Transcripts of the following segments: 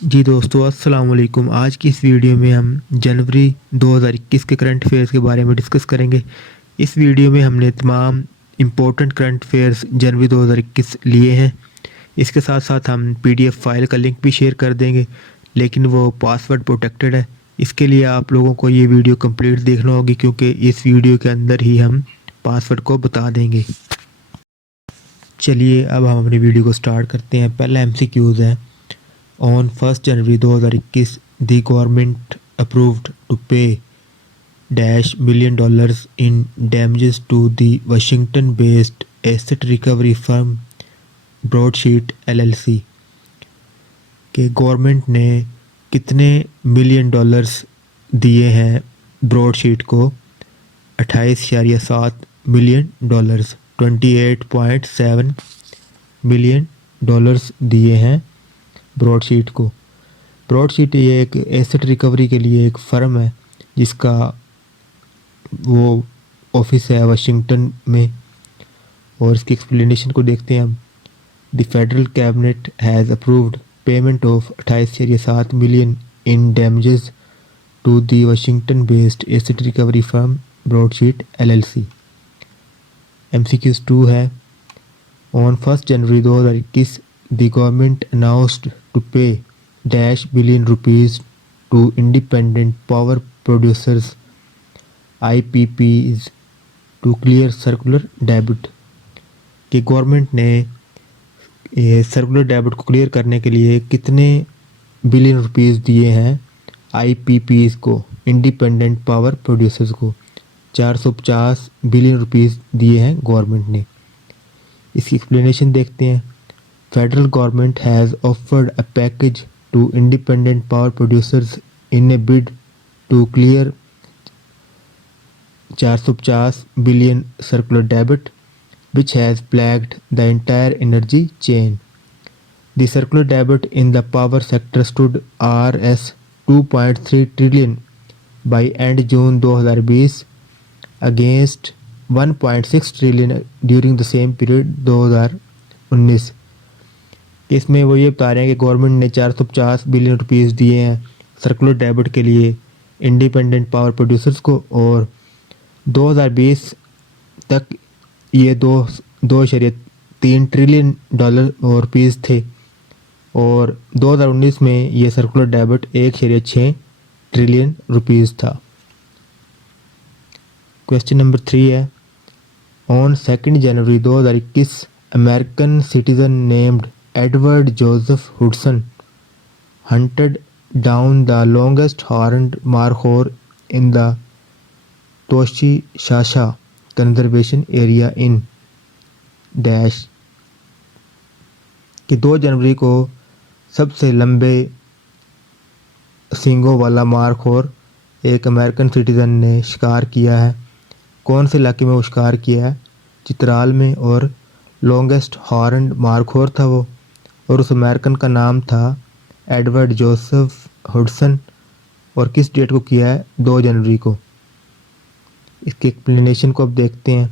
جی دوستو السلام علیکم۔ آج کی اس ویڈیو میں ہم جنوری 2021 کے کرنٹ افیئرس کے بارے میں ڈسکس کریں گے۔ اس ویڈیو میں ہم نے تمام امپورٹنٹ کرنٹ افیئرس جنوری 2021 لیے ہیں۔ اس کے ساتھ ساتھ ہم PDF فائل کا لنک بھی شیئر کر دیں گے، لیکن وہ پاسورڈ پروٹیکٹڈ ہے۔ اس کے لیے آپ لوگوں کو یہ ویڈیو کمپلیٹ دیکھنا ہوگی، کیونکہ اس ویڈیو کے اندر ہی ہم پاسورڈ کو بتا دیں گے۔ چلیے اب ہم اپنی ویڈیو کو سٹارٹ کرتے ہیں۔ پہلا MCQs ہے۔ On 1st January 2021, the government approved to pay $1 million in damages to the Washington-based asset recovery firm Broadsheet LLC. کہ گورنمنٹ نے کتنے ملین ڈالرز دیے ہیں براڈ شیٹ کو؟ 28.7 ملین ڈالرز، 28.7 ملین ڈالرز دیے ہیں براڈ شیٹ کو۔ براڈ شیٹ یہ ایک ایسٹ ریکوری کے لیے ایک فرم ہے جس کا وہ آفس ہے واشنگٹن میں، اور اس کی ایکسپلینیشن کو دیکھتے ہیں ہم۔ The federal cabinet has approved payment of 28.7 million in damages to the Washington based asset recovery firm Broadsheet LLC۔ MCQs 2 ہے۔ On 1st January 2021, the government announced to pay $1 billion to independent power producers IPPs to clear circular debit۔ کہ government نے circular debit کو clear کرنے کے لیے کتنے billion rupees دیے ہیں IPPs کو، انڈیپینڈنٹ پاور پروڈیوسرز کو؟ 450 بلین روپیز دیے ہیں گورنمنٹ نے۔ اس کی ایکسپلینیشن دیکھتے ہیں۔ Federal government has offered a package to independent power producers in a bid to clear 450 billion circular debit which has plagued the entire energy chain۔ The circular debit in the power sector stood Rs 2.3 trillion by end June 2020 against 1.6 trillion during the same period 2019۔ اس میں وہ یہ بتا رہے ہیں کہ government نے 450 billion rupees دیے ہیں سرکولر ڈیبٹ کے لیے انڈیپینڈنٹ پاور پروڈیوسرز کو، اور 2020 تک یہ 2.3 ٹریلین ڈالر اور روپیز تھے، اور 2019 میں یہ سرکولر ڈیبٹ 1.6 ٹریلین روپیز تھا۔ کویسچن نمبر 3 ہے۔ On 2nd January 2021, American citizen named Edward Joseph Hudson hunted down the longest horned markhor in the Toshisaha Conservation Area in dash۔ کہ 2 جنوری کو سب سے لمبے سینگوں والا مارخور ایک امریکن سٹیزن نے شکار کیا ہے۔ کون سے علاقے میں وہ شکار کیا ہے؟ چترال میں، اور لانگسٹ ہارنڈ مارخور تھا وہ، اور اس امریکن کا نام تھا ایڈورڈ جوزف ہڈسن، اور کس ڈیٹ کو کیا ہے؟ 2 جنوری کو۔ اس کی ایکسپلینیشن کو اب دیکھتے ہیں۔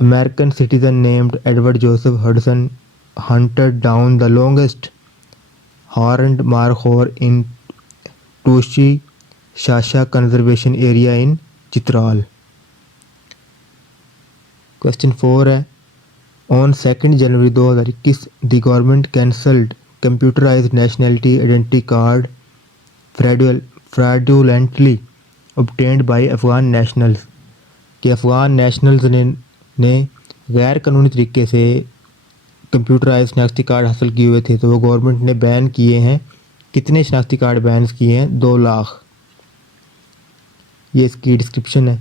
American citizen named Edward Joseph Hudson hunted down the longest horned markhor in Toshi Shasha conservation area in Chitral. Question 4 ہے۔ On 2nd January 2021, the government cancelled computerized nationality identity card fraudulently obtained by Afghan nationals۔ کہ Afghan nationals نے غیر قانونی طریقے سے computerize شناختی card حاصل کیے ہوئے تھے، تو وہ گورنمنٹ نے بین کیے ہیں۔ کتنے شناختی کارڈ بینز کیے ہیں؟ 2 لاکھ۔ یہ اس کی ڈسکرپشن ہے۔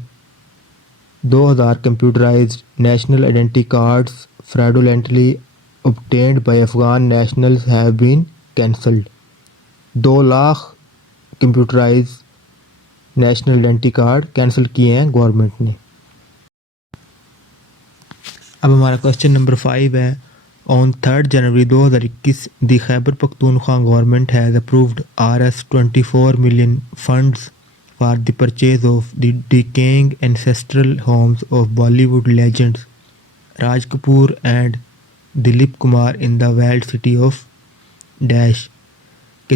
2000 computerized national identity cards fraudulently obtained by Afghan nationals have been cancelled۔ 2 lakh computerised national identity card cancel کیے ہیں گورنمنٹ نے۔ اب ہمارا کویسچن نمبر 5 ہے۔ On 3rd January 2021, the Khyber Pakhtunkhwa government has approved Rs 24 million funds for the purchase of the decaying ancestral homes of Bollywood legends Raj Kapoor and Dilip Kumar in the walled city of dash۔ کہ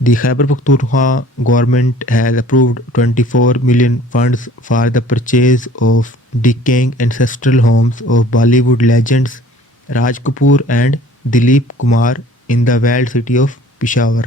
The Khyber Pakhtunkhwa government has approved 24 million funds for the purchase of decaying ancestral homes of Bollywood legends Raj Kapoor and Dileep Kumar in the walled city of Peshawar.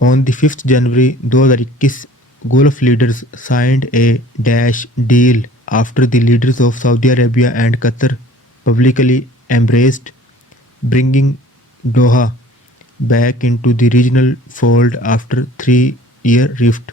on the 5th January 2021 Gulf leaders signed a dash deal after the leaders of Saudi Arabia and Qatar publicly embraced, bringing Doha back into the regional fold after 3-year rift.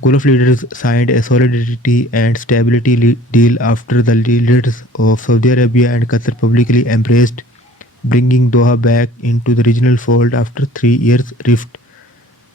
Gulf leaders signed a solidarity and stability deal after the leaders of Saudi Arabia and Qatar publicly embraced, bringing Doha back into the regional fold after 3 years rift.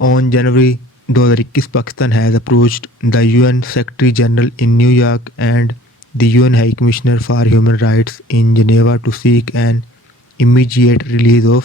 on January 2021 Pakistan has approached the UN Secretary General in New York and the UN High Commissioner for Human Rights in Geneva to seek an immediate release of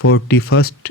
41st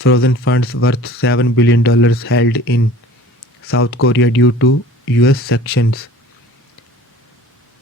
frozen funds worth $7 billion held in South Korea due to US sanctions।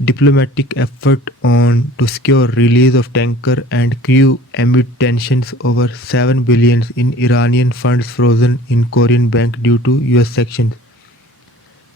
Diplomatic effort on to secure release of tanker and crew amid tensions over $7 billion in Iranian funds frozen in Korean bank due to US sanctions।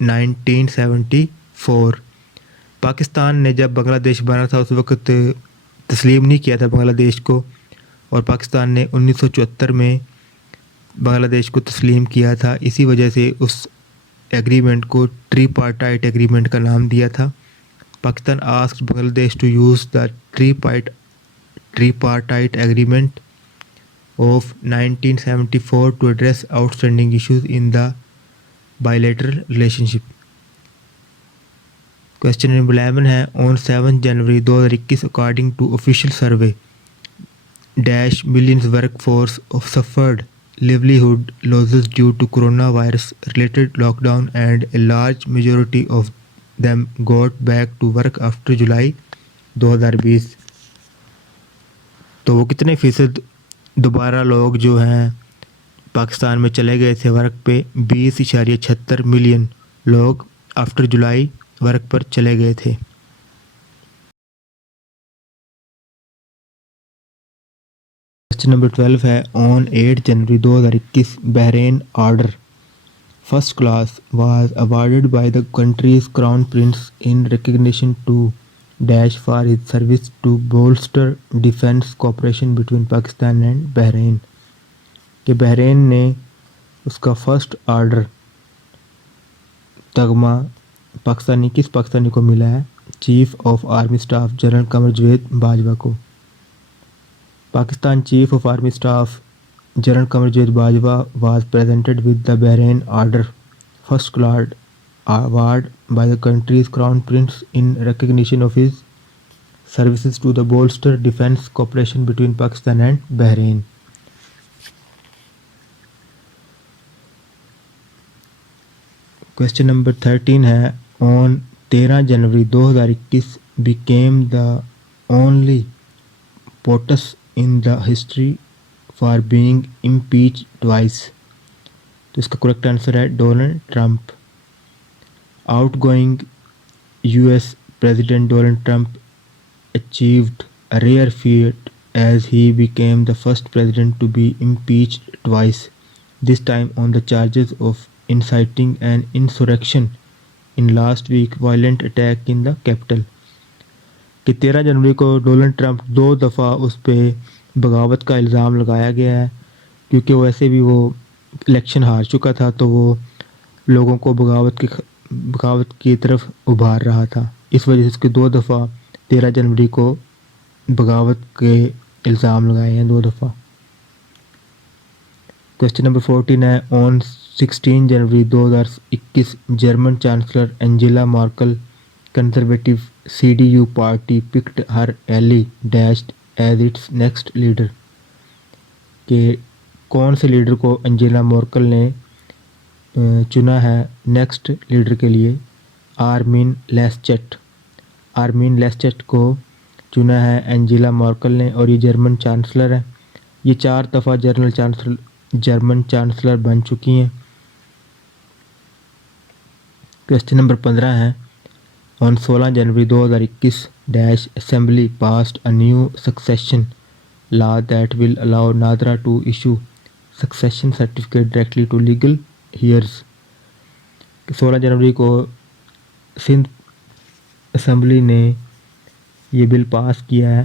1974 Pakistan نے جب بنگلہ دیش بنا تھا اس وقت تسلیم نہیں کیا تھا بنگلہ دیش کو، اور پاکستان نے 1974 میں بنگلہ دیش کو تسلیم کیا تھا. اسی وجہ سے اس ایگریمنٹ کو ٹری پارٹائٹ ایگریمنٹ کا نام دیا تھا. Pakistan asked Bangladesh to use the tripartite agreement of 1974 to address outstanding issues in the bilateral relationship. Question number 11 ہے on 7 January 2021 according to official survey dash millions workforce of suffered livelihood losses due to coronavirus related lockdown and a large majority of them got back to work after July 2020. تو وہ کتنے فیصد دوبارہ لوگ جو ہیں پاکستان میں چلے گئے تھے ورک پہ؟ 20.76 ملین لوگ آفٹر جولائی ورک پر چلے گئے تھے. کوسچن نمبر 12 ہے آن 8 جنوری 2021 Bahrain order first class was awarded by the country's crown prince in recognition to dash for his service to bolster defense cooperation between Pakistan and Bahrain. کہ بحرین نے اس کا first order تگمہ کس پاکستانی کو ملا ہے؟ Chief of army staff general Qamar Javed Bajwa کو. Pakistan chief of army staff general Qamar Javed Bajwa was presented with the Bahrain order first class award by the country's crown prince in recognition of his services to the bolster defense cooperation between Pakistan and Bahrain. Question number 13 ہے on 13 January 2021 became the only POTUS in the history for being impeached twice. تو اس کا correct answer ہے Donald Trump. Outgoing US President Donald Trump achieved a rare feat as he became the first president to be impeached twice, this time on the charges of inciting an insurrection in last week's violent attack in the Capitol. کہ 13 جنوری کو Donald Trump 2 دفعہ اس پہ بغاوت کا الزام لگایا گیا ہے، کیونکہ ویسے بھی وہ الیکشن ہار چکا تھا تو وہ لوگوں کو بغاوت کی طرف ابھار رہا تھا. اس وجہ سے اس کے 2 دفعہ 13 جنوری کو بغاوت کے الزام لگائے ہیں 2 دفعہ. کوسچن نمبر 14 ہے on 16 January 2021 German chancellor Angela Merkel conservative CDU party picked her ally dashed as its next leader. کہ کون سے لیڈر کو انجیلا مارکل نے چنا ہے نیکسٹ لیڈر کے لیے؟ آرمین لیسچٹ کو چنا ہے انجیلا مارکل نے، اور یہ جرمن چانسلر ہے. یہ 4 دفعہ جرمن چانسلر بن چکی ہیں. کوسچن نمبر 15 ہے on 16 January 2021 dash assembly passed a new succession law that will allow NADRA to issue succession certificate directly to legal heirs. 16 جنوری کو سندھ اسمبلی نے یہ بل پاس کیا ہے.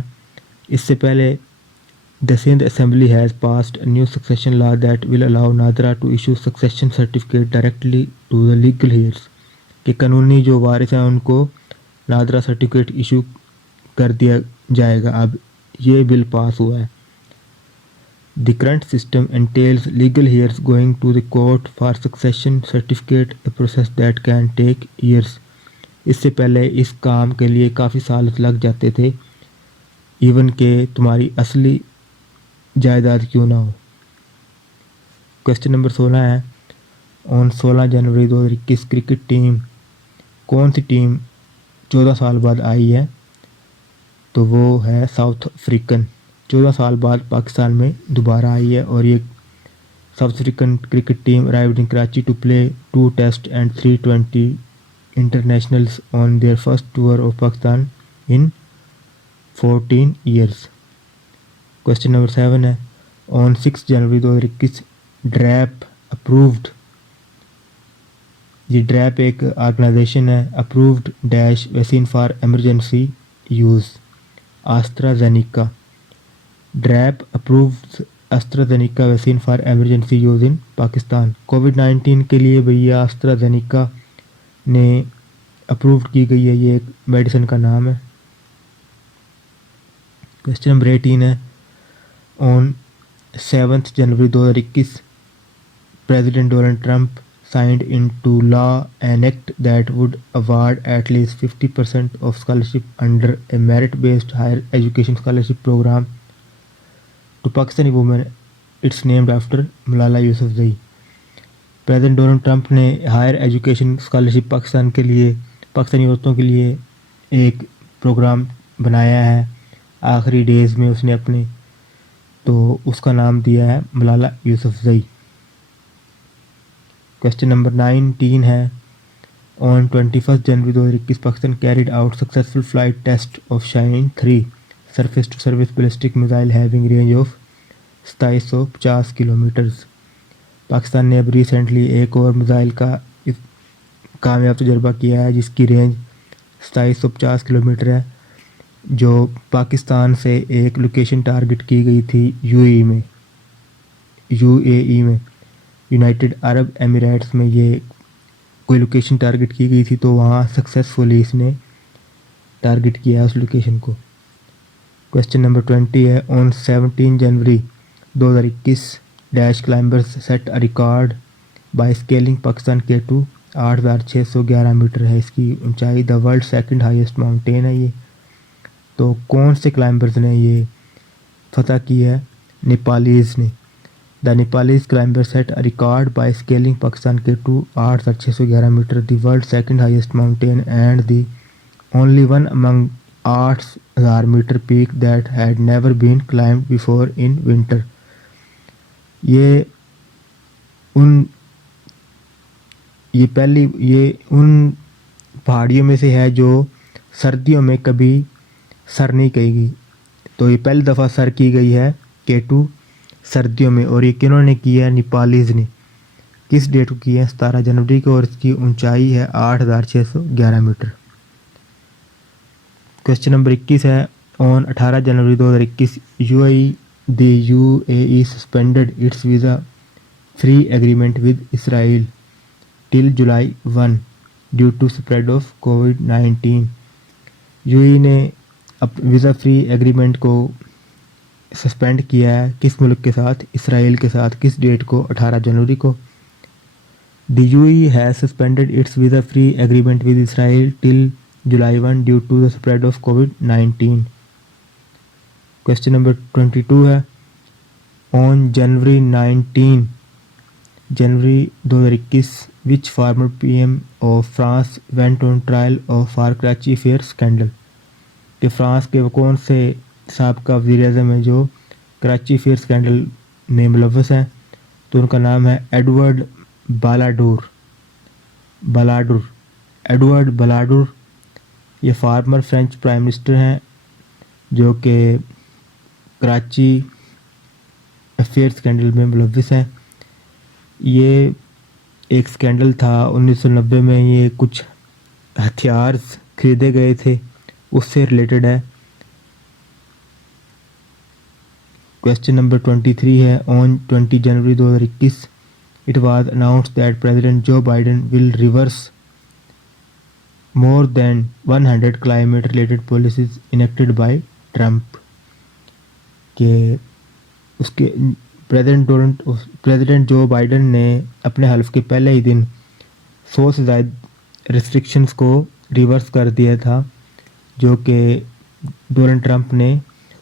اس سے پہلے the Sindh assembly has passed a new succession law that will allow NADRA to issue succession certificate directly to the legal heirs. کہ قانونی جو وارث ہیں ان کو نادرا سرٹیفکیٹ ایشو کر دیا جائے گا. اب یہ بل پاس ہوا ہے. The current system entails legal heirs going to the court for succession certificate, a process that can take years. اس سے پہلے اس کام کے لیے کافی سال لگ جاتے تھے، ایون کہ تمہاری اصلی جائیداد کیوں نہ ہو. کوسچن نمبر 16 ہے آن 16 جنوری 2021 کرکٹ ٹیم کون سی ٹیم 14 سال بعد آئی ہے؟ تو وہ ہے ساؤتھ افریقن. 14 سال بعد پاکستان میں دوبارہ آئی ہے، اور یہ South African cricket team arrived in Karachi to play 2 test and 3 T20 internationals on their first tour of Pakistan in 14 years. Question number 7 ہے آن 6 جنوری 2021 ڈریپ اپرووڈ یہ ڈریپ ایک آرگنائزیشن ہے. Approved dash vaccine for emergency use AstraZeneca. DRAP approved AstraZeneca vaccine for emergency use in Pakistan. COVID-19 کے لیے بھیا AstraZeneca نے approved کی گئی ہے. یہ ایک میڈیسن کا نام ہے. کویسچن نمبر 18 ہے. آن 7 جنوری 2021 President Donald Trump signed into law an act that would award at least 50% of scholarship under a merit-based higher education scholarship program to Pakistani women. It's named after Malala Yousafzai. President Donald Trump نے higher education scholarship Pakistan کے لیے پاکستانی عورتوں کے لیے ایک programme بنایا ہے آخری ڈیز میں اس نے اپنے، تو اس کا نام دیا ہے ملالہ یوسفزئی. کویسچن نمبر 19 ہے. On 21 January 2021 Pakistan carried out successful flight test of Shaheen 3 surface to surface ballistic missile having range of 2750 kilometres. Pakistan نے اب ریسنٹلی ایک اور میزائل کا کامیاب تجربہ کیا ہے جس کی رینج 2750 کلومیٹر ہے، جو پاکستان سے ایک لوکیشن ٹارگٹ کی گئی تھی یو اے ای میں یونائٹڈ عرب ایمریٹس میں. یہ کوئی لوکیشن ٹارگٹ کی گئی تھی تو وہاں سکسیزفلی اس نے ٹارگٹ کیا اس لوکیشن کو. کویسچن نمبر 20 ہے. On 17 January 2021 dash climbers set a record by scaling Pakistan K2. 8611 metre ہے اس کی اونچائی. The world second highest mountain ہے یہ. تو کون سے کلائمبرز نے یہ فتح کی ہے؟ نیپالیز نے. The Nepalese climber set a record by scaling Pakistan K2 8611 metre, the world second highest mountain and the only one among 8000 metre peak that had never been climbed before in winter. یہ ان پہاڑیوں میں سے ہے جو سردیوں میں کبھی سر نہیں کی گئی. تو یہ پہلی دفعہ سر کی گئی ہے K2 سردیوں میں, اور یہ کنہوں نے کی ہے؟ نیپالیز نے. کس ڈیٹ کو کی ہے؟ 17 جنوری کو, اور اس کی اونچائی ہے 8611 میٹر. کویسچن نمبر 21 ہے. On 18 January 2021 U A E suspended its visa free agreement with Israel till July 1 due to spread of کووڈ-19. یو اے ای نے ویزا فری ایگریمنٹ کو سسپینڈ کیا ہے. کس ملک کے ساتھ؟ اسرائیل کے ساتھ. کس ڈیٹ کو؟ 18 جنوری کو. The U A E has suspended its visa free agreement with Israel till July 1 due to the spread of کووڈ-19. کویسچن نمبر 22 ہے. On January 19 January 2021 which former P M of France went on trial for Karachi affair scandal. کہ France کے وہ کون سے سابقہ وزیر اعظم ہیں جو کراچی افیئر اسکینڈل میں ملوث ہیں؟ تو ان کا نام ہے ایڈورڈ بالاڈور. ایڈورڈ بالاڈور یہ فارمر فرینچ پرائم منسٹر ہیں جو کہ کراچی افیئر اسکینڈل میں ملوث ہیں. یہ ایک اسکینڈل تھا 1990 میں. یہ کچھ ہتھیار خریدے گئے تھے, اس سے ریلیٹڈ ہے. کویسچن نمبر 23 ہے. On 20 January 2021 it was announced that president Joe Biden will reverse more than 100 climate related policies enacted by Trump. کہ اس کے پریزیڈنٹ جو بائیڈن نے اپنے حلف کے پہلے ہی دن 100 سے زائد ریسٹرکشنز کو ریورس کر دیا تھا جو کہ ڈونلڈ ٹرمپ نے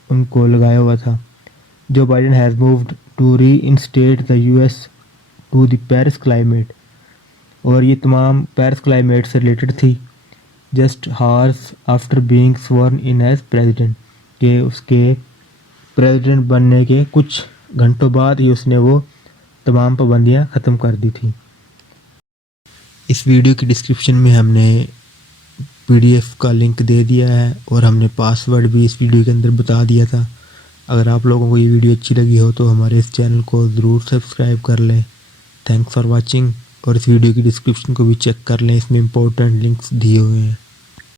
ان کو لگایا ہوا تھا. جو Biden has moved to reinstate the U S to the Paris climate. اور یہ تمام پیرس کلائمیٹ سے ریلیٹڈ تھی. Just hours after being sworn in as president. کہ اس کے پریزیڈنٹ بننے کے کچھ گھنٹوں بعد ہی اس نے وہ تمام پابندیاں ختم کر دی تھیں. اس ویڈیو کی ڈسکرپشن میں ہم نے PDF کا لنک دے دیا ہے, اور ہم نے پاسورڈ بھی اس ویڈیو کے اندر بتا دیا تھا. اگر آپ لوگوں کو یہ ویڈیو اچھی لگی ہو تو ہمارے اس چینل کو ضرور سبسکرائب کر لیں. Thanks for watching. اور اس ویڈیو کی ڈسکرپشن کو بھی چیک کر لیں، اس میں امپورٹنٹ لنکس دیے ہوئے ہیں۔